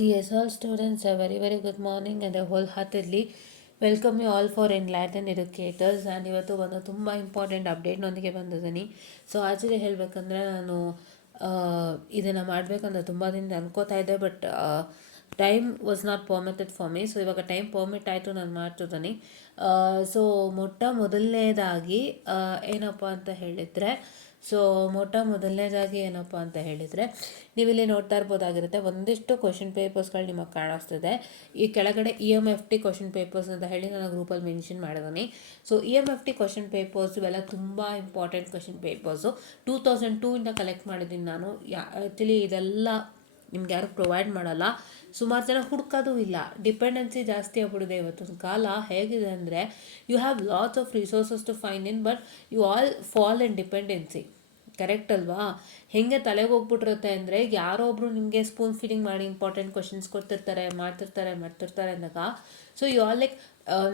Yes, all students, a very very good morning and a wholeheartedly welcome you all for enlighten educators. And ಇವತ್ತು ಒಂದು ತುಂಬ important ಅಪ್ಡೇಟ್ನೊಂದಿಗೆ ಬಂದಿದ್ದೀನಿ. So actually ಹೇಳಬೇಕಂದ್ರೆ ನಾನು ಇದನ್ನು ಮಾಡಬೇಕಂತ ತುಂಬ ದಿನ ಅನ್ಕೋತಾ ಇದ್ದೆ, but time was not permitted for me. So ಇವಾಗ ಟೈಮ್ ಪರ್ಮಿಟ್ ಆಯಿತು, ನಾನು ಮಾಡ್ತಿದ್ದೀನಿ. ಸೊ ಮೊದಲನೇದಾಗಿ ಏನಪ್ಪ ಅಂತ ಹೇಳಿದರೆ ಏನಪ್ಪ ಅಂತ ಹೇಳಿದರೆ ನೀವಿಲ್ಲಿ ನೋಡ್ತಾ ಇರ್ಬೋದಾಗಿರುತ್ತೆ, ಒಂದಿಷ್ಟು ಕ್ವಶನ್ ಪೇಪರ್ಸ್ಗಳು ನಿಮಗೆ ಕಾಣಿಸ್ತಿದೆ. ಈ ಕೆಳಗಡೆ EMFT ಕ್ವಶನ್ ಪೇಪರ್ಸ್ ಅಂತ ಹೇಳಿ ನಾನು ಗ್ರೂಪಲ್ಲಿ ಮೆನ್ಷನ್ ಮಾಡಿದ್ದೀನಿ. ಸೊ EMFT ಕ್ವಶನ್ ಪೇಪರ್ಸ್ ಇವೆಲ್ಲ ತುಂಬ ಇಂಪಾರ್ಟೆಂಟ್ ಕ್ವಶನ್ ಪೇಪರ್ಸು. 2002 ಕಲೆಕ್ಟ್ ಮಾಡಿದ್ದೀನಿ ನಾನು. ಆ್ಯಕ್ಚುಲಿ ಇದೆಲ್ಲ ನಿಮ್ಗೆ ಯಾರು ಪ್ರೊವೈಡ್ ಮಾಡಲ್ಲ, ಸುಮಾರು ಜನ ಹುಡ್ಕೋದು ಇಲ್ಲ. ಡಿಪೆಂಡೆನ್ಸಿ ಜಾಸ್ತಿ ಆಗ್ಬಿಡಿದೆ ಇವತ್ತಿನ ಕಾಲ. ಹೇಗಿದೆ ಅಂದರೆ you have lots of resources to find in, but you all fall in dependency. Correct ಅಲ್ವಾ? ಹೇಗೆ ತಲೆಗೆ ಹೋಗ್ಬಿಟ್ಟಿರುತ್ತೆ ಅಂದರೆ, ಯಾರೋ ಒಬ್ಬರು ನಿಮಗೆ ಸ್ಪೂನ್ ಫೀಡಿಂಗ್ ಮಾಡಿ ಇಂಪಾರ್ಟೆಂಟ್ ಕ್ವಶನ್ಸ್ ಮಾಡ್ತಿರ್ತಾರೆ ಅಂದಾಗ, so you all like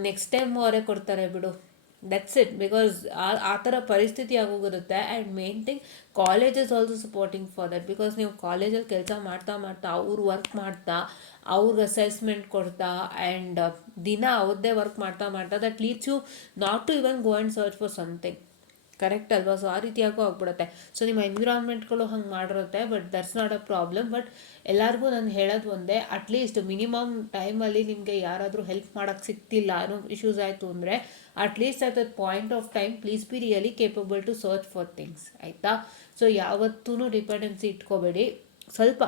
next time ಅವರೇ ಕೊಡ್ತಾರೆ ಬಿಡು, ದಟ್ಸ್ ಇಟ್. ಬಿಕಾಸ್ ಆ ಥರ ಪರಿಸ್ಥಿತಿ ಆಗೋಗಿರುತ್ತೆ. And main thing, college is also supporting for that. Because ನೀವು ಕಾಲೇಜಲ್ಲಿ ಕೆಲಸ ಮಾಡ್ತಾ ಅವ್ರು ವರ್ಕ್ ಮಾಡ್ತಾ, ಅವ್ರಿಗೆ ಅಸೆಸ್ಮೆಂಟ್ ಕೊಡ್ತಾ, ಆ್ಯಂಡ್ ದಿನ ಅವ್ರದ್ದೇ ವರ್ಕ್ ಮಾಡ್ತಾ that leads you not to even go and search for something. Correct ಅಲ್ವಾ? ಸೊ ಆ ರೀತಿಯಾಗೂ ಆಗ್ಬಿಡುತ್ತೆ. ಸೊ ನಿಮ್ಮ ಎನ್ವಿರಾನ್ಮೆಂಟ್ಗಳು ಹಂಗೆ ಮಾಡಿರುತ್ತೆ, but that's not a problem. But ಎಲ್ಲರಿಗೂ ನಾನು ಹೇಳೋದು ಒಂದೇ, ಅಟ್ಲೀಸ್ಟ್ ಮಿನಿಮಮ್ ಟೈಮಲ್ಲಿ ನಿಮಗೆ ಯಾರಾದರೂ ಹೆಲ್ಪ್ ಮಾಡೋಕ್ಕೆ ಸಿಗ್ತಿಲ್ಲ, ಅನ್ನೋ ಇಶ್ಯೂಸ್ ಆಯಿತು ಅಂದರೆ, at least at that point of time please be really capable to search for things, ಆಯಿತಾ? ಸೊ ಯಾವತ್ತೂ ಡಿಪೆಂಡೆನ್ಸಿ ಇಟ್ಕೋಬೇಡಿ. ಸ್ವಲ್ಪ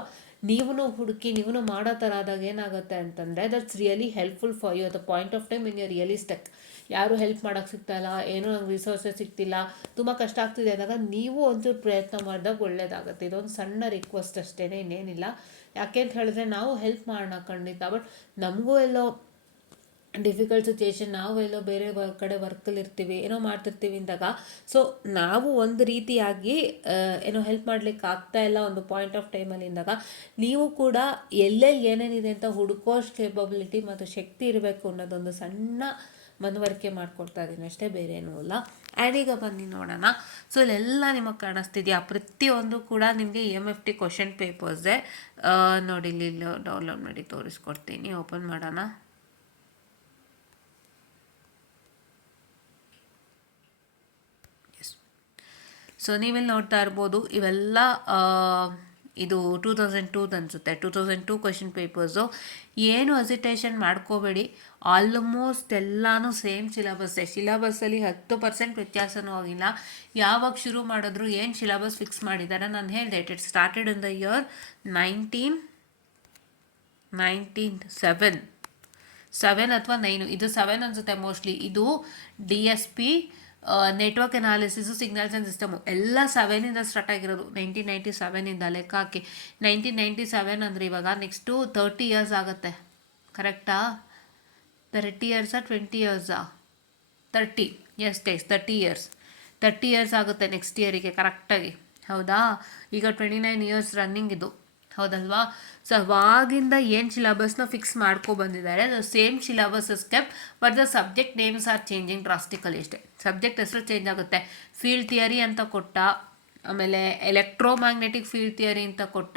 ನೀವು ಹುಡುಕಿ ನೀವು ಮಾಡೋ ಥರ ಆದಾಗ ಏನಾಗುತ್ತೆ ಅಂತಂದರೆ, that's really helpful for you at the point of time in you really stuck. ಯಾರೂ ಹೆಲ್ಪ್ ಮಾಡೋಕ್ಕೆ ಸಿಗ್ತಾಯಿಲ್ಲ, ಏನೂ ನಂಗೆ ರಿಸೋರ್ಸಸ್ ಸಿಗ್ತಿಲ್ಲ, ತುಂಬ ಕಷ್ಟ ಆಗ್ತಿದೆ ಅಂದಾಗ ನೀವು ಒಂಚೂರು ಪ್ರಯತ್ನ ಮಾಡಿದಾಗ ಒಳ್ಳೇದಾಗುತ್ತೆ. ಇದೊಂದು ಸಣ್ಣ ರಿಕ್ವೆಸ್ಟ್ ಅಷ್ಟೇ, ಇನ್ನೇನಿಲ್ಲ. ಯಾಕೆ ಅಂತ ಹೇಳಿದ್ರೆ, ನಾವು ಹೆಲ್ಪ್ ಮಾಡೋಣ ಖಂಡಿತ, ಬಟ್ ನಮಗೂ ಎಲ್ಲೋ ಡಿಫಿಕಲ್ಟ್ ಸಿಚುಯೇಷನ್, ನಾವು ಎಲ್ಲೋ ಬೇರೆ ಕಡೆ ವರ್ಕಲ್ಲಿ ಇರ್ತೀವಿ, ಏನೋ ಮಾಡ್ತಿರ್ತೀವಿ ಅಂದಾಗ, ಸೊ ನಾವು ಒಂದು ರೀತಿಯಾಗಿ ಏನೋ ಹೆಲ್ಪ್ ಮಾಡ್ಲಿಕ್ಕೆ ಆಗ್ತಾ ಇಲ್ಲ ಒಂದು ಪಾಯಿಂಟ್ ಆಫ್ ಟೈಮಲ್ಲಿ ಇಂದಾಗ, ನೀವು ಕೂಡ ಎಲ್ಲೆಲ್ಲಿ ಏನೇನಿದೆ ಅಂತ ಹುಡುಕೋಷ್ಟು ಕೇಪಬಿಲಿಟಿ ಮತ್ತು ಶಕ್ತಿ ಇರಬೇಕು ಅನ್ನೋದೊಂದು ಸಣ್ಣ ಮನವರಿಕೆ ಮಾಡ್ಕೊಡ್ತಾ ಇದ್ದೀನಿ ಅಷ್ಟೇ, ಬೇರೆ ಏನೂ ಇಲ್ಲ. ಆ್ಯಂಡ್ ಈಗ ಬನ್ನಿ ನೋಡೋಣ. ಸೊ ಇಲ್ಲೆಲ್ಲ ನಿಮಗೆ ಕಾಣಿಸ್ತಿದೆಯಾ? ಪ್ರತಿಯೊಂದು ಕೂಡ ನಿಮಗೆ EMFT ಕ್ವಶನ್ ಪೇಪರ್ಸೇ. ನೋಡಿ, ಇಲ್ಲಿ ಡೌನ್ಲೋಡ್ ಮಾಡಿ ತೋರಿಸ್ಕೊಡ್ತೀನಿ. ಓಪನ್ ಮಾಡೋಣ. ಸೊ ನೀವಿಲ್ಲಿ ನೋಡ್ತಾ ಇರ್ಬೋದು, ಇವೆಲ್ಲ ಇದು 2002 ಅನಿಸುತ್ತೆ. 2002 ಕ್ವಶನ್ ಪೇಪರ್ಸು. ಏನು ಹಸಿಟೇಷನ್ ಮಾಡ್ಕೋಬೇಡಿ, ಆಲ್ಮೋಸ್ಟ್ ಎಲ್ಲನೂ ಸೇಮ್ ಸಿಲಬಸ್ಸಲ್ಲಿ 10% ವ್ಯತ್ಯಾಸನೂ ಆಗಿಲ್ಲ. ಯಾವಾಗ ಶುರು ಮಾಡಿದ್ರು, ಏನು ಸಿಲಬಸ್ ಫಿಕ್ಸ್ ಮಾಡಿದ್ದಾರೆ ನಾನು ಹೇಳಿದೆ, it started in the year 1997 ಅಥವಾ 9, ಇದು 7 ಅನಿಸುತ್ತೆ ಮೋಸ್ಟ್ಲಿ. ಇದು DSP network analysis, signals and system ಎಲ್ಲ 7 ಸ್ಟಾರ್ಟ್ ಆಗಿರೋದು. 1997 ಲೆಕ್ಕ ಹಾಕಿ. 1997 ಅಂದರೆ ಇವಾಗ ನೆಕ್ಸ್ಟು 30 ಇಯರ್ಸ್ ಆಗುತ್ತೆ. ಕರೆಕ್ಟಾ? 30 ಇಯರ್ಸಾ 20 ಇಯರ್ಸಾ? 30. ಎಸ್ 30 ಇಯರ್ಸ್ ಆಗುತ್ತೆ ನೆಕ್ಸ್ಟ್ ಇಯರಿಗೆ ಕರೆಕ್ಟಾಗಿ. ಹೌದಾ? ಈಗ 29 ಇಯರ್ಸ್ ರನ್ನಿಂಗ್ ಇದು, ಹೌದಲ್ವಾ? ಸೊ ಅವಾಗಿಂದ ಏನು ಸಿಲಬಸ್ನ ಫಿಕ್ಸ್ ಬಂದಿದ್ದಾರೆ, the same syllabus is kept, but the subject names are changing drastically ಅಷ್ಟೇ. ಸಬ್ಜೆಕ್ಟ್ ಹೆಸರು ಚೇಂಜ್ ಆಗುತ್ತೆ. ಫೀಲ್ಡ್ ಥಿಯರಿ ಅಂತ ಕೊಟ್ಟ, ಆಮೇಲೆ ಎಲೆಕ್ಟ್ರೋಮ್ಯಾಗ್ನೆಟಿಕ್ ಫೀಲ್ಡ್ ಥಿಯರಿ ಅಂತ ಕೊಟ್ಟ,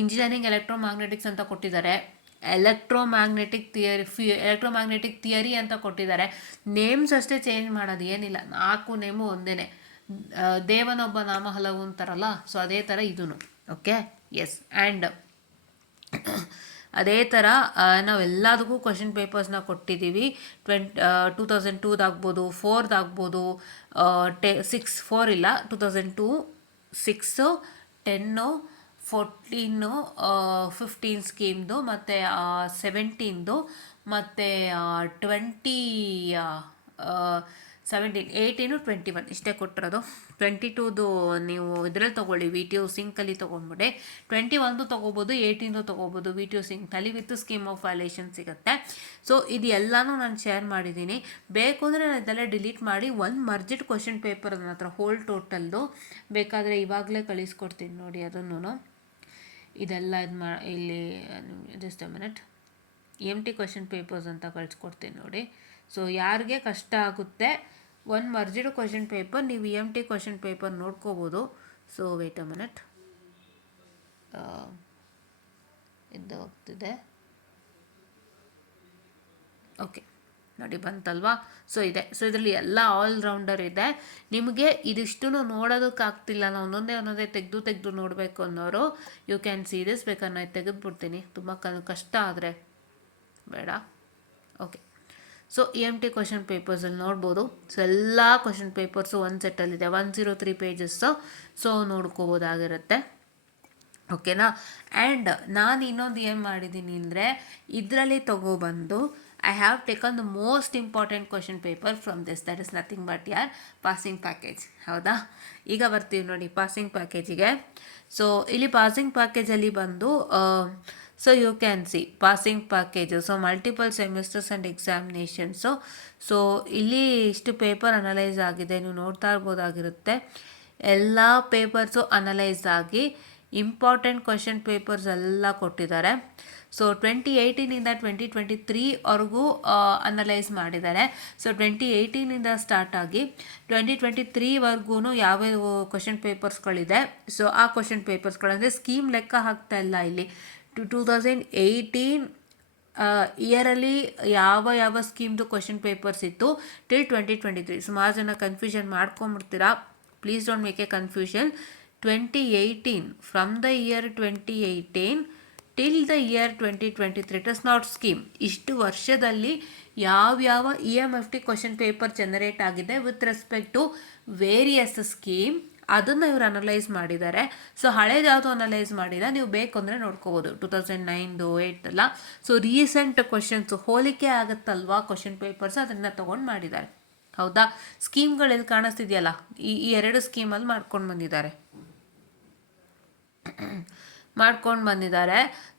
ಇಂಜಿನಿಯರಿಂಗ್ ಎಲೆಕ್ಟ್ರೋಮ್ಯಾಗ್ನೆಟಿಕ್ಸ್ ಅಂತ ಕೊಟ್ಟಿದ್ದಾರೆ, ಎಲೆಕ್ಟ್ರೋಮ್ಯಾಗ್ನೆಟಿಕ್ ಥಿಯರಿ ಅಂತ ಕೊಟ್ಟಿದ್ದಾರೆ. ನೇಮ್ಸ್ ಅಷ್ಟೇ ಚೇಂಜ್ ಮಾಡೋದು, ಏನಿಲ್ಲ. 4 ನೇಮು ಒಂದೇ. ದೇವನೊಬ್ಬ ನಾಮ ಹಲವು ಅಂತಾರಲ್ಲ, ಸೊ ಅದೇ ಥರ ಇದೂ. Okay, S. ಆ್ಯಂಡ್ ಅದೇ ಥರ ನಾವೆಲ್ಲದಕ್ಕೂ ಕ್ವಶನ್ ಪೇಪರ್ಸ್ನ ಕೊಟ್ಟಿದ್ದೀವಿ. 2002 4 4 ಇಲ್ಲ, 2002, 6, 10, 14, 15 ಸ್ಕೀಮ್ದು, ಮತ್ತು 17ದು, ಮತ್ತು 20, 17, 18, 21 ಇಷ್ಟೇ ಕೊಟ್ಟಿರೋದು. 22ದು ನೀವು ಇದರಲ್ಲಿ ತೊಗೊಳ್ಳಿ, VTU ಸಿಂಕಲ್ಲಿ ತೊಗೊಂಡ್ಬಿಡಿ. 21 ತೊಗೋಬೋದು, 18 ತೊಗೋಬೋದು VTU ಸಿಂಕ್ನಲ್ಲಿ ವಿತ್ ಸ್ಕೀಮ್ ಆಫ್ ವ್ಯಾಲ್ಯೂಯೇಷನ್ ಸಿಗುತ್ತೆ. ಸೊ ಇದು ಎಲ್ಲನೂ ನಾನು ಶೇರ್ ಮಾಡಿದ್ದೀನಿ. ಬೇಕು ಅಂದರೆ ನಾನು ಇದೆಲ್ಲ ಡಿಲೀಟ್ ಮಾಡಿ ಒಂದು ಮರ್ಜಿಡ್ ಕ್ವಶನ್ ಪೇಪರ್ ನನ್ನ ಹತ್ರ ಹೋಲ್ ಟೋಟಲ್ದು ಬೇಕಾದರೆ ಇವಾಗಲೇ ಕಳಿಸ್ಕೊಡ್ತೀನಿ ನೋಡಿ. ಅದನ್ನು ಇದೆಲ್ಲ ಇಲ್ಲಿ just a minute, EMT question papers ಅಂತ ಕಳಿಸ್ಕೊಡ್ತೀನಿ ನೋಡಿ. ಸೊ ಯಾರಿಗೆ ಕಷ್ಟ ಆಗುತ್ತೆ, ಒಂದು ಮರ್ಜಿಡ್ ಕ್ವಶನ್ ಪೇಪರ್ ನೀವು EMT ಕ್ವಶನ್ ಪೇಪರ್ ನೋಡ್ಕೋಬೋದು. ಸೊ ವೇಟ್ ಅ ಮಿನಿಟ್, ಎದ್ದು ಹೋಗ್ತಿದೆ. ಓಕೆ ನೋಡಿ ಬಂತಲ್ವಾ. ಸೊ ಇದೆ. ಸೊ ಇದರಲ್ಲಿ ಎಲ್ಲ ಆಲ್ರೌಂಡರ್ ಇದೆ. ನಿಮಗೆ ಇದಿಷ್ಟು ನೋಡೋದಕ್ಕಾಗ್ತಿಲ್ಲ, ನಾವು ಒಂದೊಂದೇ ತೆಗೆದು ನೋಡಬೇಕು ಅನ್ನೋರು ಯು ಕ್ಯಾನ್ ಸಿ ದಿಸ್. ಬೇಕಾದ್ರೆ ನಾನು ತೆಗೆದುಬಿಡ್ತೀನಿ, ತುಂಬ ಕಷ್ಟ ಆದರೆ ಬೇಡ. ಓಕೆ, ಸೊ EMT ಕ್ವಶನ್ ಪೇಪರ್ಸಲ್ಲಿ ನೋಡ್ಬೋದು. ಸೊ ಎಲ್ಲ ಕ್ವಶನ್ ಪೇಪರ್ಸು ಒಂದು ಸೆಟ್ಟಲ್ಲಿದೆ, 103 ಪೇಜಸ್ಸು. ಸೊ ನೋಡ್ಕೋಬೋದಾಗಿರುತ್ತೆ. ಓಕೆನಾ. ಆ್ಯಂಡ್ ನಾನು ಇನ್ನೊಂದು ಏನು ಮಾಡಿದ್ದೀನಿ ಅಂದರೆ, ಇದರಲ್ಲಿ ತೊಗೊಬಂದು I have taken the most important question paper from this, that is nothing but your passing package. ಹೌದಾ, ಈಗ ಬರ್ತೀವಿ ನೋಡಿ ಪಾಸಿಂಗ್ ಪ್ಯಾಕೇಜಿಗೆ. ಸೊ ಇಲ್ಲಿ ಪಾಸಿಂಗ್ ಪ್ಯಾಕೇಜಲ್ಲಿ ಬಂದು so you can see passing package. So multiple semesters and examinations. So ಇಲ್ಲಿ ಇಷ್ಟು ಪೇಪರ್ ಅನಲೈಸ್ ಆಗಿದೆ, ನೀವು ನೋಡ್ತಾ ಇರ್ಬೋದಾಗಿರುತ್ತೆ. ಎಲ್ಲ ಪೇಪರ್ಸು ಅನಲೈಸ್ ಆಗಿ ಇಂಪಾರ್ಟೆಂಟ್ ಕ್ವಶನ್ ಪೇಪರ್ಸ್ ಎಲ್ಲ ಕೊಟ್ಟಿದ್ದಾರೆ. ಸೊ 2018ಇಂದ 2023ವರೆಗೂ ಅನಲೈಸ್ ಮಾಡಿದ್ದಾರೆ. ಸೊ 2018ಇಂದ ಸ್ಟಾರ್ಟ್ ಆಗಿ 2023ವರೆಗೂ ಯಾವ್ಯಾವ ಕ್ವಶನ್ ಪೇಪರ್ಸ್ಗಳಿದೆ, ಸೊ ಆ ಕ್ವಶನ್ ಪೇಪರ್ಸ್ಗಳಂದರೆ ಸ್ಕೀಮ್ ಲೆಕ್ಕ ಹಾಕ್ತಾ ಇಲ್ಲ ಇಲ್ಲಿ. 2018 ಇಯರಲ್ಲಿ ಯಾವ ಸ್ಕೀಮ್ದು ಕ್ವಶನ್ ಪೇಪರ್ಸ್ ಇತ್ತು ಟಿಲ್ 2023. ಸುಮಾರು ಜನ ಕನ್ಫ್ಯೂಷನ್ ಮಾಡ್ಕೊಂಬಿಡ್ತೀರಾ, please don't make a confusion. 2018 from the year 2018 till the year 2023 it is not scheme. ಇಷ್ಟು ವರ್ಷದಲ್ಲಿ ಯಾವ್ಯಾವ EMFT ಕ್ವಶನ್ ಪೇಪರ್ ಜನರೇಟ್ ಆಗಿದೆ with respect to various scheme, ಅದನ್ನು ಇವರು ಅನಲೈಸ್ ಮಾಡಿದ್ದಾರೆ. ಸೊ ಹಳೇದು ಯಾವುದು ಅನಲೈಸ್ ಮಾಡಿಲ್ಲ, ನೀವು ಬೇಕು ಅಂದರೆ ನೋಡ್ಕೋಬೋದು. 2009 8 ಎಲ್ಲ. ಸೊ ರೀಸೆಂಟ್ ಕ್ವಶನ್ಸು ಹೋಲಿಕೆ ಆಗುತ್ತಲ್ವಾ ಕ್ವಶನ್ ಪೇಪರ್ಸ್, ಅದನ್ನು ತೊಗೊಂಡು ಮಾಡಿದ್ದಾರೆ. ಹೌದಾ, ಸ್ಕೀಮ್ಗಳೆಲ್ಲಿ ಕಾಣಿಸ್ತಿದೆಯಲ್ಲ, ಈ ಎರಡು ಸ್ಕೀಮಲ್ಲಿ ಮಾಡ್ಕೊಂಡು ಬಂದಿದ್ದಾರೆ.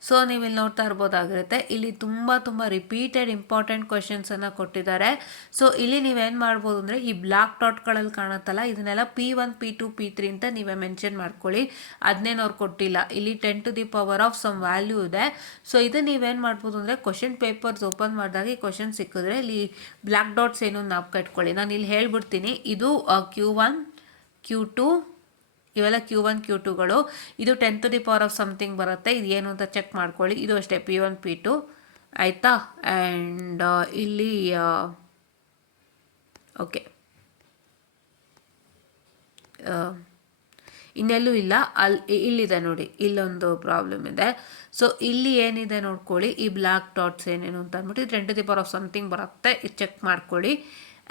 ಸೊ ನೀವು ಇಲ್ಲಿ ನೋಡ್ತಾ ಇರ್ಬೋದಾಗಿರುತ್ತೆ, ಇಲ್ಲಿ ತುಂಬ ರಿಪೀಟೆಡ್ ಇಂಪಾರ್ಟೆಂಟ್ ಕ್ವಶನ್ಸನ್ನು ಕೊಟ್ಟಿದ್ದಾರೆ. ಸೊ ಇಲ್ಲಿ ನೀವೇನು ಮಾಡ್ಬೋದು ಅಂದರೆ, ಈ ಬ್ಲಾಕ್ ಡಾಟ್ಗಳಲ್ಲಿ ಕಾಣುತ್ತಲ್ಲ, ಇದನ್ನೆಲ್ಲ P1 P2 P3 ಅಂತ ನೀವೇ ಮೆನ್ಷನ್ ಮಾಡ್ಕೊಳ್ಳಿ. ಅದನ್ನೇನು ಅವ್ರು ಕೊಟ್ಟಿಲ್ಲ. ಇಲ್ಲಿ 10 to the power of some value ಇದೆ. ಸೊ ಇದು ನೀವೇನು ಮಾಡ್ಬೋದು ಅಂದರೆ, ಕ್ವಶನ್ ಪೇಪರ್ಸ್ ಓಪನ್ ಮಾಡಿದಾಗ ಈ ಕ್ವಶನ್ ಸಿಕ್ಕಿದ್ರೆ ಇಲ್ಲಿ ಬ್ಲಾಕ್ ಡಾಟ್ಸ್ ಏನು ನಾವು ಕಟ್ಕೊಳ್ಳಿ. ನಾನು ಇಲ್ಲಿ ಹೇಳ್ಬಿಡ್ತೀನಿ, ಇದು Q1 Q2 ಇವೆಲ್ಲ Q1 Q2ಗಳು. ಇದು 10 to the power of something ಬರುತ್ತೆ, ಇದು ಏನು ಅಂತ ಚೆಕ್ ಮಾಡ್ಕೊಳ್ಳಿ. ಇದು ಅಷ್ಟೇ P1 P2 ಆಯಿತಾ. ಆ್ಯಂಡ್ ಇಲ್ಲಿ ಓಕೆ ಇನ್ನೆಲ್ಲೂ ಇಲ್ಲ, ಇಲ್ಲಿದೆ ನೋಡಿ, ಇಲ್ಲೊಂದು ಪ್ರಾಬ್ಲಮ್ ಇದೆ. ಸೊ ಇಲ್ಲಿ ಏನಿದೆ ನೋಡ್ಕೊಳ್ಳಿ, ಈ ಬ್ಲ್ಯಾಕ್ ಡಾಟ್ಸ್ ಏನೇನು ಅಂತ ಅಂದ್ಬಿಟ್ಟು 10 to the power of something ಬರುತ್ತೆ, ಇದು ಚೆಕ್ ಮಾಡ್ಕೊಳ್ಳಿ.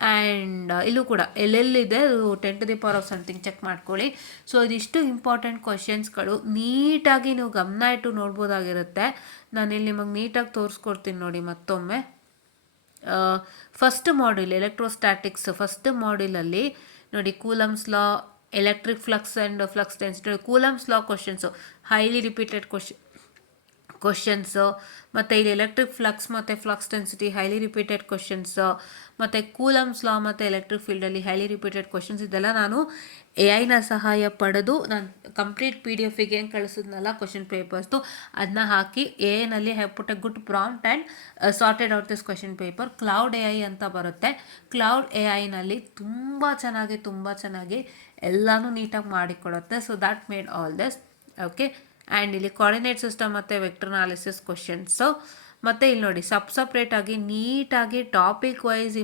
ಆ್ಯಂಡ್ ಇಲ್ಲೂ ಕೂಡ ಎಲ್ಲೆಲ್ಲಿದೆ 10 to the power of something check ಮಾಡ್ಕೊಳ್ಳಿ. ಸೊ ಇದಿಷ್ಟು ಇಂಪಾರ್ಟೆಂಟ್ ಕ್ವಶನ್ಸ್ಗಳು ನೀಟಾಗಿ ನೀವು ಗಮನ ಇಟ್ಟು ನೋಡ್ಬೋದಾಗಿರುತ್ತೆ. ನಾನಿಲ್ಲಿ ನಿಮಗೆ ನೀಟಾಗಿ ತೋರಿಸ್ಕೊಡ್ತೀನಿ ನೋಡಿ ಮತ್ತೊಮ್ಮೆ. ಫಸ್ಟ್ ಮಾಡ್ಯೂಲ್ ಎಲೆಕ್ಟ್ರೋಸ್ಟ್ಯಾಟಿಕ್ಸ್, ಫಸ್ಟ್ ಮಾಡ್ಯೂಲಲ್ಲಿ ನೋಡಿ coulombs law, electric flux and flux density, coulombs law questions highly repeated questions, ಮತ್ತು ಇಲ್ಲಿ ಎಲೆಕ್ಟ್ರಿಕ್ ಫ್ಲಕ್ಸ್ ಮತ್ತು flux density highly repeated questions, ಮತ್ತು ಕೂಲಮ್ಸ್ ಲಾ ಮತ್ತು ಎಲೆಕ್ಟ್ರಿಕ್ ಫೀಲ್ಡಲ್ಲಿ ಹೈಲಿ ರಿಪೀಟೆಡ್ ಕ್ವಶನ್ಸ್. ಇದೆಲ್ಲ ನಾನು AI ಸಹಾಯ ಪಡೆದು ನಾನು ಕಂಪ್ಲೀಟ್ PDF ಏನು ಕಳಿಸಿದ್ನಲ್ಲ ಕ್ವಶನ್ ಪೇಪರ್ಸ್ದು, ಅದನ್ನ ಹಾಕಿ AI have put a good prompt and sorted out this question paper. Cloud AI ಅಂತ ಬರುತ್ತೆ. ಕ್ಲೌಡ್ AI ತುಂಬ ಚೆನ್ನಾಗಿ ಎಲ್ಲನೂ ನೀಟಾಗಿ ಮಾಡಿಕೊಡುತ್ತೆ. So that made all this. Okay. And ಇಲ್ಲಿ ಕೋಆರ್ಡಿನೇಟ್ ಸಿಸ್ಟಮ್ ಮತ್ತು ವೆಕ್ಟರ್ ಅನಾಲಿಸಿಸ್ ಕ್ವಶನ್ಸು, ಮತ್ತು ಇಲ್ಲಿ ನೋಡಿ ಸಪ್ರೇಟಾಗಿ ನೀಟಾಗಿ ಟಾಪಿಕ್ ವೈಸ್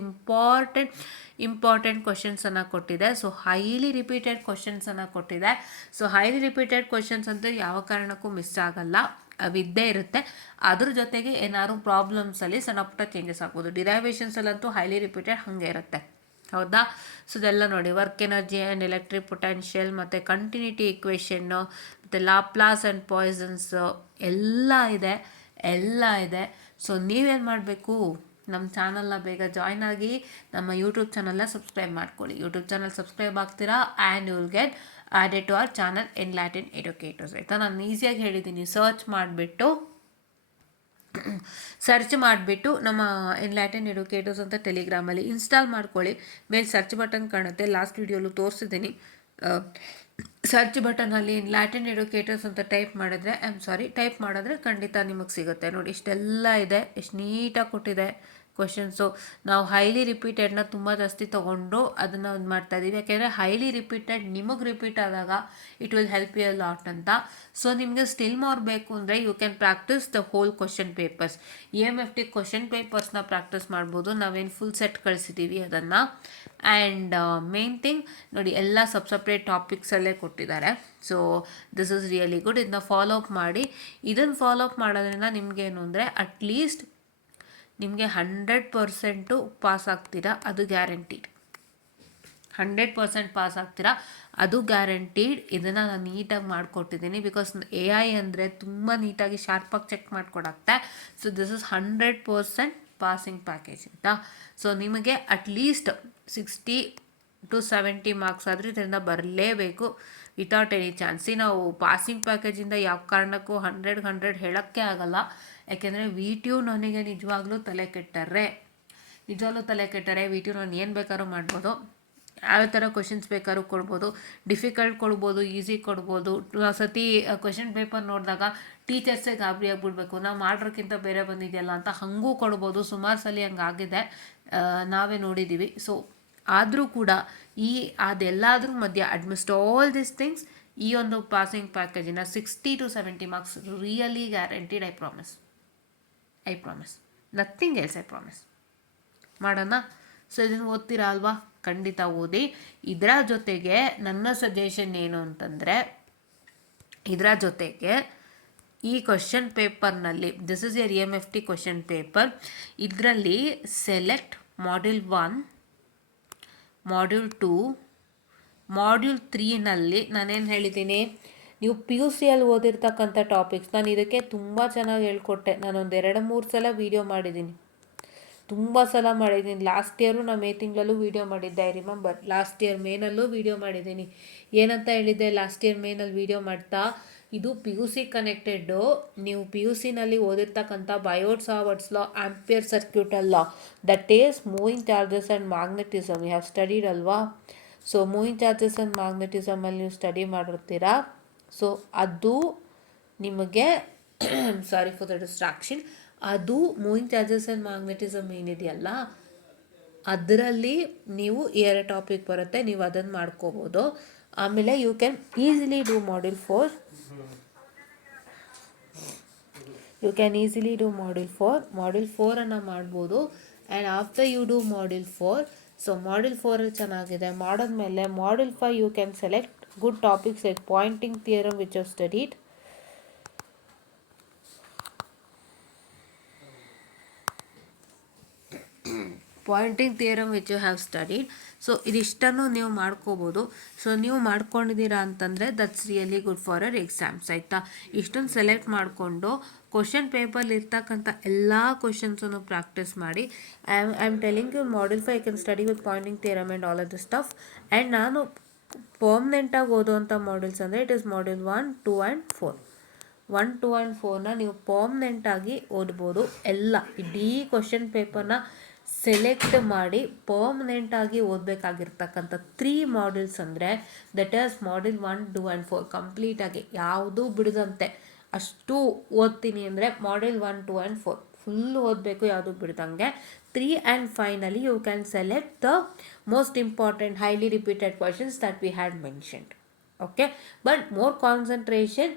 ಇಂಪಾರ್ಟೆಂಟ್ ಕ್ವಶನ್ಸನ್ನು ಕೊಟ್ಟಿದೆ. ಸೊ ಹೈಲಿ ರಿಪೀಟೆಡ್ ಕ್ವಶನ್ಸನ್ನು ಕೊಟ್ಟಿದೆ. ಸೊ ಹೈಲಿ ರಿಪೀಟೆಡ್ ಕ್ವಶನ್ಸ್ ಅಂತ ಯಾವ ಕಾರಣಕ್ಕೂ ಮಿಸ್ ಆಗಲ್ಲ, ಅವಿದ್ದೇ ಇರುತ್ತೆ. ಅದ್ರ ಜೊತೆಗೆ ಏನಾದ್ರು ಪ್ರಾಬ್ಲಮ್ಸಲ್ಲಿ ಸಣ್ಣ ಪುಟ್ಟ ಚೇಂಜಸ್ ಆಗ್ಬೋದು. ಡಿರೈವೇಷನ್ಸಲ್ಲಂತೂ ಹೈಲಿ ರಿಪೀಟೆಡ್ ಹಾಗೆ ಇರುತ್ತೆ. ಹೌದಾ. ಸೊ ಇದೆಲ್ಲ ನೋಡಿ work energy and electric potential, ಮತ್ತು ಕಂಟಿನ್ಯೂಟಿ ಇಕ್ವೇಷನ್ನು, ಮತ್ತು ಲಾಪ್ಲಾಸ್ ಆ್ಯಂಡ್ ಪಾಯ್ಸನ್ಸು ಎಲ್ಲ ಇದೆ. ಸೊ ನೀವೇನು ಮಾಡಬೇಕು, ನಮ್ಮ ಚಾನಲ್ನ ಬೇಗ ಜಾಯ್ನ್ ಆಗಿ ನಮ್ಮ ಯೂಟ್ಯೂಬ್ ಚಾನಲ್ನ ಸಬ್ಸ್ಕ್ರೈಬ್ ಮಾಡ್ಕೊಳ್ಳಿ. ಯೂಟ್ಯೂಬ್ ಚಾನಲ್ ಸಬ್ಸ್ಕ್ರೈಬ್ ಆಗ್ತೀರಾ and you will get added to our channel enlighten educators. ಆಯಿತಾ. ನಾನು ಈಸಿಯಾಗಿ ಹೇಳಿದ್ದೀನಿ, ಸರ್ಚ್ ಮಾಡಿಬಿಟ್ಟು ನಮ್ಮ ಎನ್ಲೈಟನ್ ಎಡ್ಯುಕೇಟರ್ಸ್ ಅಂತ ಟೆಲಿಗ್ರಾಮಲ್ಲಿ ಇನ್ಸ್ಟಾಲ್ ಮಾಡ್ಕೊಳ್ಳಿ. ಮೇಲೆ ಸರ್ಚ್ ಬಟನ್ ಕಾಣುತ್ತೆ, ಲಾಸ್ಟ್ ವೀಡಿಯೋಲು ತೋರಿಸಿದ್ದೀನಿ. ಸರ್ಚ್ ಬಟನಲ್ಲಿ ಎನ್ಲೈಟನ್ ಎಡ್ಯುಕೇಟರ್ಸ್ ಅಂತ ಟೈಪ್ ಮಾಡಿದ್ರೆ ಖಂಡಿತ ನಿಮಗೆ ಸಿಗುತ್ತೆ ನೋಡಿ. ಇಷ್ಟೆಲ್ಲ ಇದೆ, ಎಷ್ಟು ನೀಟಾಗಿ ಕೊಟ್ಟಿದೆ ಕ್ವಶನ್ಸು ನಾವು ಹೈಲಿ ರಿಪೀಟೆಡ್ನ ತುಂಬ ಜಾಸ್ತಿ ತೊಗೊಂಡು ಅದನ್ನು ಇದು ಮಾಡ್ತಾ ಇದ್ದೀವಿ. ಯಾಕೆಂದರೆ ಹೈಲಿ ರಿಪೀಟೆಡ್ ನಿಮಗೆ ರಿಪೀಟ್ ಆದಾಗ it will help you lot ಅಂತ. ಸೊ ನಿಮಗೆ ಸ್ಟಿಲ್ ಮೋರ್ ಬೇಕು ಅಂದರೆ you can practise the whole question papers. EMFT question ಪೇಪರ್ಸ್ನ ಪ್ರಾಕ್ಟೀಸ್ ಮಾಡ್ಬೋದು. ನಾವೇನು ಫುಲ್ ಸೆಟ್ ಕಳಿಸಿದ್ದೀವಿ ಅದನ್ನು. ಆ್ಯಂಡ್ ಮೇನ್ ಥಿಂಗ್ ನೋಡಿ, ಎಲ್ಲ ಸಪ್ರೇಟ್ ಟಾಪಿಕ್ಸಲ್ಲೇ ಕೊಟ್ಟಿದ್ದಾರೆ. So this is really good. ಇದನ್ನ ಫಾಲೋ ಅಪ್ ಮಾಡಿ. ಇದನ್ನು ಫಾಲೋ ಅಪ್ ಮಾಡೋದ್ರಿಂದ ನಿಮಗೇನು ಅಂದರೆ ಅಟ್ಲೀಸ್ಟ್ ನಿಮಗೆ 100% ಪಾಸ್ ಆಗ್ತೀರಾ, ಅದು ಗ್ಯಾರಂಟೀಡ್. 100% ಪಾಸ್ ಆಗ್ತೀರಾ, ಅದು ಗ್ಯಾರಂಟೀಡ್. ಇದನ್ನು ನಾನು ನೀಟಾಗಿ ಮಾಡಿಕೊಟ್ಟಿದ್ದೀನಿ. ಬಿಕಾಸ್ AI ಅಂದರೆ ತುಂಬ ನೀಟಾಗಿ ಶಾರ್ಪಾಗಿ ಚೆಕ್ ಮಾಡಿಕೊಡತ್ತೆ. So this is 100% passing package ಅಂತ. ಸೊ ನಿಮಗೆ ಅಟ್ಲೀಸ್ಟ್ 60 to 70 ಮಾರ್ಕ್ಸ್ ಆದರೆ ಇದರಿಂದ ಬರಲೇಬೇಕು ವಿತೌಟ್ ಎನಿ ಚಾನ್ಸ್. ನಾವು ಪಾಸಿಂಗ್ ಪ್ಯಾಕೇಜಿಂದ ಯಾವ ಕಾರಣಕ್ಕೂ 100 ಹೇಳೋಕ್ಕೆ ಆಗಲ್ಲ. ಯಾಕೆಂದರೆ VTU ನನಗೆ ನಿಜವಾಗ್ಲೂ ತಲೆ ಕೆಟ್ಟರೆ VTU ನಾನು ಏನು ಬೇಕಾದ್ರೂ ಮಾಡ್ಬೋದು. ಯಾವ ಥರ ಕ್ವಶನ್ಸ್ ಬೇಕಾದ್ರೂ ಕೊಡ್ಬೋದು. ಡಿಫಿಕಲ್ಟ್ ಕೊಡ್ಬೋದು, ಈಸಿ ಕೊಡ್ಬೋದು. ಸತಿ ಕ್ವಶನ್ ಪೇಪರ್ ನೋಡಿದಾಗ ಟೀಚರ್ಸೇ ಗಾಬರಿ ಆಗಿಬಿಡ್ಬೇಕು, ನಾವು ಮಾಡೋಕ್ಕಿಂತ ಬೇರೆ ಬಂದಿದೆಯಲ್ಲ ಅಂತ ಹಾಗೂ ಕೊಡ್ಬೋದು. ಸುಮಾರು ಸಲ ಹಂಗಾಗಿದೆ, ನಾವೇ ನೋಡಿದ್ದೀವಿ. ಸೊ ಆದರೂ ಕೂಡ ಅದೆಲ್ಲದ್ರ ಮಧ್ಯೆ ಅಡ್ಮಿಸ್ಟ್ ಆಲ್ ದಿಸ್ ಥಿಂಗ್ಸ್, ಈ ಒಂದು ಪಾಸಿಂಗ್ ಪ್ಯಾಕೇಜಿನ 60 to 70 marks really guaranteed. I promise nothing else. I promise. ಮಾಡೋಣ. ಸೊ ಇದನ್ನು ಓದ್ತೀರಾ ಅಲ್ವಾ? ಖಂಡಿತ ಓದಿ. ಇದರ ಜೊತೆಗೆ ನನ್ನ ಸಜೆಷನ್ ಏನು ಅಂತಂದರೆ, ಇದರ ಜೊತೆಗೆ ಈ ಕ್ವಶನ್ ಪೇಪರ್ನಲ್ಲಿ this is your EMFT question paper. ಇದರಲ್ಲಿ ಸೆಲೆಕ್ಟ್ ಮಾಡ್ಯೂಲ್ 1, ಮಾಡ್ಯೂಲ್ 2, ಮಾಡ್ಯೂಲ್ 3ನಲ್ಲಿ ನಾನೇನು ಹೇಳಿದ್ದೀನಿ, ನೀವು PUCಯಲ್ಲಿ ಓದಿರ್ತಕ್ಕಂಥ ಟಾಪಿಕ್ಸ್, ನಾನು ಇದಕ್ಕೆ ತುಂಬ ಚೆನ್ನಾಗಿ ಹೇಳ್ಕೊಟ್ಟೆ. ನಾನೊಂದು 2-3 ಸಲ ವೀಡಿಯೋ ಮಾಡಿದ್ದೀನಿ, ತುಂಬ ಸಲ ಮಾಡಿದ್ದೀನಿ. ಲಾಸ್ಟ್ ಇಯರು ನಾನು ಮೇ ತಿಂಗಳಲ್ಲೂ ವೀಡಿಯೋ ಮಾಡಿದ್ದೆ. ಐ ರಿಮೆಂಬರ್ ಲಾಸ್ಟ್ ಇಯರ್ ಮೇನಲ್ಲೂ ವೀಡಿಯೋ ಮಾಡಿದ್ದೀನಿ. ಏನಂತ ಹೇಳಿದ್ದೆ ಲಾಸ್ಟ್ ಇಯರ್ ಮೇನಲ್ಲಿ ವೀಡಿಯೋ ಮಾಡ್ತಾ, ಇದು PUC ಕನೆಕ್ಟೆಡ್ಡು. ನೀವು PUCನಲ್ಲಿ ಓದಿರ್ತಕ್ಕಂಥ Biot Savart's law, Ampere circuital law, that is moving charges and magnetism. You have studied ಅಲ್ವಾ? ಸೊ ಮೂವಿಂಗ್ ಚಾರ್ಜಸ್ ಆ್ಯಂಡ್ ಮ್ಯಾಗ್ನೆಟಿಸಮಲ್ಲಿ ನೀವು ಸ್ಟಡಿ ಮಾಡಿರ್ತೀರಾ. ಸೊ ಅದು ನಿಮಗೆ ಸಾರಿ ಫಾರ್ ದ ಡಿಸ್ಟ್ರಾಕ್ಷನ್. ಅದು ಮೂವಿಂಗ್ ಚಾರ್ಜಸ್ ಆ್ಯಂಡ್ ಮ್ಯಾಗ್ನೆಟಿಸಮ್ ಏನಿದೆಯಲ್ಲ, ಅದರಲ್ಲಿ ನೀವು 2 ಟಾಪಿಕ್ ಬರುತ್ತೆ, ನೀವು ಅದನ್ನು ಮಾಡ್ಕೋಬೋದು. ಆಮೇಲೆ you can easily do module 4. Module 4 ಮಾಡ್ಬೋದು. And after you do module 4, so module 4 ಚೆನ್ನಾಗಿದೆ. ಮಾಡಿದ್ಮೇಲೆ module 5 you can select good topics like pointing theorem which I've studied, you have studied. So ಇದಿಷ್ಟನ್ನು ನೀವು ಮಾಡ್ಕೋಬೋದು. ಸೊ ನೀವು ಮಾಡ್ಕೊಂಡಿದ್ದೀರಾ ಅಂತಂದರೆ that's really good for your exams, ಆಯಿತಾ? ಇಷ್ಟೊಂದು ಸೆಲೆಕ್ಟ್ ಮಾಡಿಕೊಂಡು ಕ್ವಶನ್ ಪೇಪರ್ಲಿ ಇರ್ತಕ್ಕಂಥ ಎಲ್ಲ ಕ್ವಶನ್ಸನ್ನು ಪ್ರಾಕ್ಟೀಸ್ ಮಾಡಿ. I am telling you module 5 you can study with pointing theorem and all of the stuff. And ನಾನು ಪರ್ಮನೆಂಟಾಗಿ ಓದೋವಂಥ ಮಾಡ್ಯೂಲ್ಸ್ ಅಂದರೆ it is module 1, 2 and 4. 1, 2 and 4ನ ನೀವು ಪರ್ಮನೆಂಟಾಗಿ ಓದ್ಬೋದು. ಎಲ್ಲ ಇಡೀ ಕ್ವಶನ್ ಪೇಪರ್ನ ಸೆಲೆಕ್ಟ್ ಮಾಡಿ ಪರ್ಮನೆಂಟಾಗಿ ಓದಬೇಕಾಗಿರ್ತಕ್ಕಂಥ 3 ಮಾಡ್ಯೂಲ್ಸ್ ಅಂದರೆ ದಟ್ ಈಸ್ ಮಾಡ್ಯೂಲ್ 1, 2 and 4 ಕಂಪ್ಲೀಟಾಗಿ ಯಾವುದೂ ಬಿಡದಂತೆ ಅಷ್ಟು ಓದ್ತೀನಿ ಅಂದರೆ ಮಾಡ್ಯೂಲ್ 1, 2 and 4 ಫುಲ್ ಓದಬೇಕು, ಯಾವುದು ಬಿಡ್ದಂಗೆ. 3 and 5ನಲ್ಲಿ you can select the most important highly repeated questions that we had mentioned. Okay, but more concentration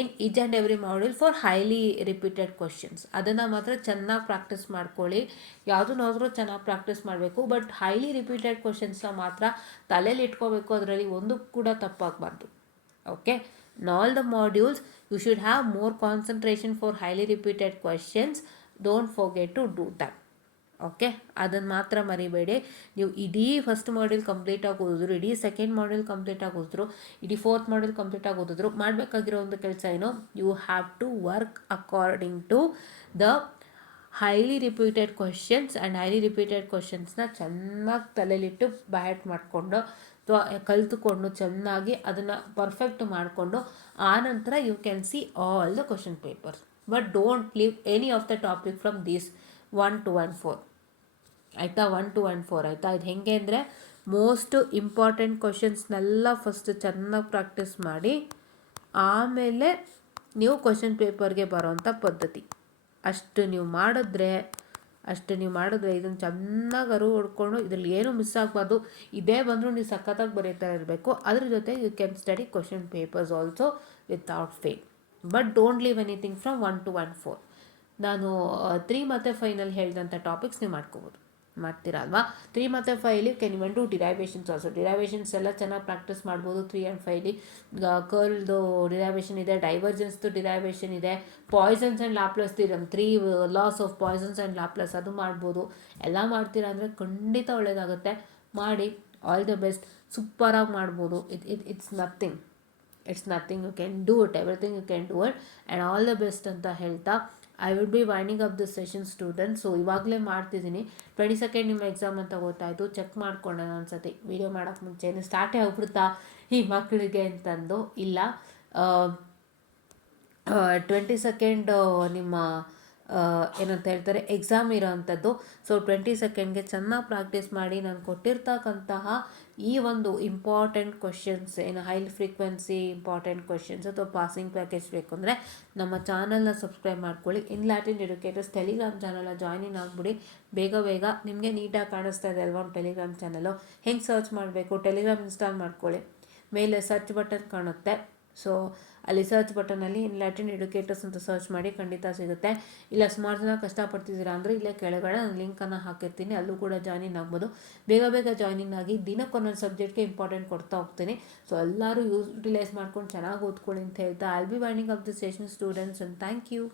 in each and every module for highly repeated questions. ಅದನ್ನು ಮಾತ್ರ ಚೆನ್ನಾಗಿ ಪ್ರಾಕ್ಟೀಸ್ ಮಾಡ್ಕೊಳ್ಳಿ. ಯಾವುದನ್ನಾದ್ರೂ ಚೆನ್ನಾಗಿ practice ಮಾಡಬೇಕು, ಬಟ್ ಹೈಲಿ ರಿಪೀಟೆಡ್ ಕ್ವಶನ್ಸ್ನ ಮಾತ್ರ ತಲೆಯಲ್ಲಿ ಇಟ್ಕೋಬೇಕು. ಅದರಲ್ಲಿ ಒಂದು ಕೂಡ ತಪ್ಪಾಗಬಾರ್ದು. Okay, in all the modules you should have more concentration for highly repeated questions. Don't forget to do that. Okay, ಅದನ್ನು ಮಾತ್ರ ಮರಿಬೇಡಿ. ನೀವು ಇಡೀ ಫಸ್ಟ್ ಮಾಡ್ಯೂಲ್ ಕಂಪ್ಲೀಟಾಗಿ ಓದಿದ್ರು, ಇಡೀ ಸೆಕೆಂಡ್ ಮಾಡ್ಯೂಲ್ ಕಂಪ್ಲೀಟಾಗಿ ಓದಿದ್ರು, ಇಡೀ 4th ಮಾಡ್ಯೂಲ್ ಕಂಪ್ಲೀಟಾಗಿ ಓದಿದ್ರು, ಮಾಡಬೇಕಾಗಿರೋ ಒಂದು ಕೆಲಸ ಏನು, you have to work according to the highly repeated questions. And highly repeated ಕ್ವಶನ್ಸ್ನ ಚೆನ್ನಾಗಿ ತಲೆಯಲ್ಲಿಟ್ಟು ಬ್ಯಾಟ್ ಮಾಡಿಕೊಂಡು ಅಥವಾ ಕಲಿತುಕೊಂಡು ಚೆನ್ನಾಗಿ ಅದನ್ನು ಪರ್ಫೆಕ್ಟ್ ಮಾಡಿಕೊಂಡು ಆನಂತರ you can see all the question papers. But don't leave any of the topic from these 1, 2 and 4. ಆಯಿತಾ? 1, 2 and 4 ಆಯಿತಾ? ಇದು ಹೇಗೆ ಅಂದರೆ ಮೋಸ್ಟ್ ಇಂಪಾರ್ಟೆಂಟ್ ಕ್ವಶನ್ಸ್ನೆಲ್ಲ ಫಸ್ಟ್ ಚೆನ್ನಾಗಿ ಪ್ರಾಕ್ಟೀಸ್ ಮಾಡಿ, ಆಮೇಲೆ ನೀವು ಕ್ವಶನ್ ಪೇಪರ್ಗೆ ಬರೋವಂಥ ಪದ್ಧತಿ. ಅಷ್ಟು ನೀವು ಮಾಡಿದ್ರೆ ಅಷ್ಟು ನೀವು ಮಾಡಿದ್ರೆ ಇದನ್ನು ಚೆನ್ನಾಗಿ ಅರಿವು ಹೊಡ್ಕೊಂಡು ಇದರಲ್ಲಿ ಏನೂ ಮಿಸ್ ಆಗಬಾರ್ದು. ಇದೇ ಬಂದರೂ ನೀವು ಸಖತ್ತಾಗಿ ಬರೀತಾ ಇರಬೇಕು. ಅದ್ರ ಜೊತೆ you can study question papers also without fail. But don't leave anything from 1 to 4. ನಾನು 3 ಮತ್ತು 5ನಲ್ಲಿ ಹೇಳಿದಂಥ ಟಾಪಿಕ್ಸ್ ನೀವು ಮಾಡ್ತೀರಾ ಅಲ್ವಾ. 3 ಮತ್ತು 5ಲಿ can even two derivations also. Derivations ಎಲ್ಲ ಚೆನ್ನಾಗಿ ಪ್ರಾಕ್ಟೀಸ್ ಮಾಡ್ಬೋದು 3 ಆ್ಯಂಡ್ 5ಲಿ. ಕರ್ಲ್ದು ಡಿರೈವೇಷನ್ ಇದೆ, ಡೈವರ್ಜೆನ್ಸ್ದು ಡಿರೈವೇಷನ್ ಇದೆ, Poisson's and Laplace theorem 3 laws of Poisson's and Laplace ಅದು ಮಾಡ್ಬೋದು. ಎಲ್ಲ ಮಾಡ್ತೀರಾ ಅಂದರೆ ಖಂಡಿತ ಒಳ್ಳೆಯದಾಗುತ್ತೆ. ಮಾಡಿ. All the best. ಸೂಪರಾಗಿ ಮಾಡ್ಬೋದು. It's nothing, you can do it, everything you can do it, and all the best ಅಂತ ಹೇಳ್ತಾ I will be winding up this session student. So ಇವಾಗಲೇ ಮಾಡ್ತಿದ್ದೀನಿ. 22nd ನಿಮ್ಮ ಎಕ್ಸಾಮ್ ಅಂತ ಗೊತ್ತಾಯಿತು. ಚೆಕ್ ಮಾಡ್ಕೊಂಡೆ ಒಂದ್ಸತಿ ವೀಡಿಯೋ ಮಾಡೋಕ್ಕೆ ಮುಂಚೆ ಸ್ಟಾರ್ಟೇ ಹೋಗ್ಬಿಡ್ತಾ ಈ ಮಕ್ಕಳಿಗೆ ಅಂತಂದು. ಇಲ್ಲ, 22nd ನಿಮ್ಮ ಏನಂತ ಹೇಳ್ತಾರೆ ಎಕ್ಸಾಮ್ ಇರೋ ಅಂಥದ್ದು. ಸೊ 22ndಗೆ ಚೆನ್ನಾಗಿ ಪ್ರಾಕ್ಟೀಸ್ ಮಾಡಿ. ನಾನು ಕೊಟ್ಟಿರ್ತಕ್ಕಂತಹ ಈ ಒಂದು ಇಂಪಾರ್ಟೆಂಟ್ ಕ್ವಶನ್ಸ್ ಏನು ಹೈ ಫ್ರೀಕ್ವೆನ್ಸಿ ಇಂಪಾರ್ಟೆಂಟ್ ಕ್ವಶನ್ಸ್ ಅಥವಾ ಪಾಸಿಂಗ್ ಪ್ಯಾಕೇಜ್ ಬೇಕು ಅಂದರೆ ನಮ್ಮ ಚಾನಲ್ನ ಸಬ್ಸ್ಕ್ರೈಬ್ ಮಾಡ್ಕೊಳ್ಳಿ. ಇನ್ ಲ್ಯಾಟಿನ್ ಎಡ್ಯುಕೇಟರ್ಸ್ ಟೆಲಿಗ್ರಾಮ್ ಚಾನಲ್ನ ಜಾಯಿನ್ ಆಗಿಬಿಡಿ. ಬೇಗ ನಿಮಗೆ ನೀಟಾಗಿ ಕಾಣಿಸ್ತಾ ಇದೆ ಅಲ್ವಾ ಟೆಲಿಗ್ರಾಮ್ ಚಾನಲು. ಹೆಂಗೆ ಸರ್ಚ್ ಮಾಡಬೇಕು, ಟೆಲಿಗ್ರಾಮ್ ಇನ್ಸ್ಟಾಲ್ ಮಾಡ್ಕೊಳ್ಳಿ. ಮೇಲೆ ಸರ್ಚ್ ಬಟನ್ ಕಾಣುತ್ತೆ. ಸೊ ಅಲ್ಲಿ ಸರ್ಚ್ ಬಟನಲ್ಲಿ ಇನ್ ಲ್ಯಾಟಿನ್ ಎಡ್ಯುಕೇಟರ್ಸ್ ಅಂತ ಸರ್ಚ್ ಮಾಡಿ, ಖಂಡಿತ ಸಿಗುತ್ತೆ. ಇಲ್ಲ ಸುಮಾರು ಜನ ಕಷ್ಟಪಡ್ತಿದ್ದೀರಾ ಅಂದರೆ ಇಲ್ಲೇ ಕೆಳಗಡೆ ನಾನು ಲಿಂಕನ್ನು ಹಾಕಿರ್ತೀನಿ, ಅಲ್ಲೂ ಕೂಡ ಜಾಯಿನ್ ಆಗ್ಬೋದು. ಬೇಗ ಜಾಯಿನ್ ಆಗಿ ದಿನಕ್ಕೊಂದೊಂದು ಸಬ್ಜೆಕ್ಟ್ಗೆ ಇಂಪಾರ್ಟೆಂಟ್ ಕೊಡ್ತಾ ಹೋಗ್ತೀನಿ. ಸೊ ಎಲ್ಲರೂ ಯೂಟಿಲೈಸ್ ಮಾಡ್ಕೊಂಡು ಚೆನ್ನಾಗಿ ಓದ್ಕೊಳ್ಳಿ ಅಂತ ಹೇಳ್ತಾ I will be winding up the session students, and thank you.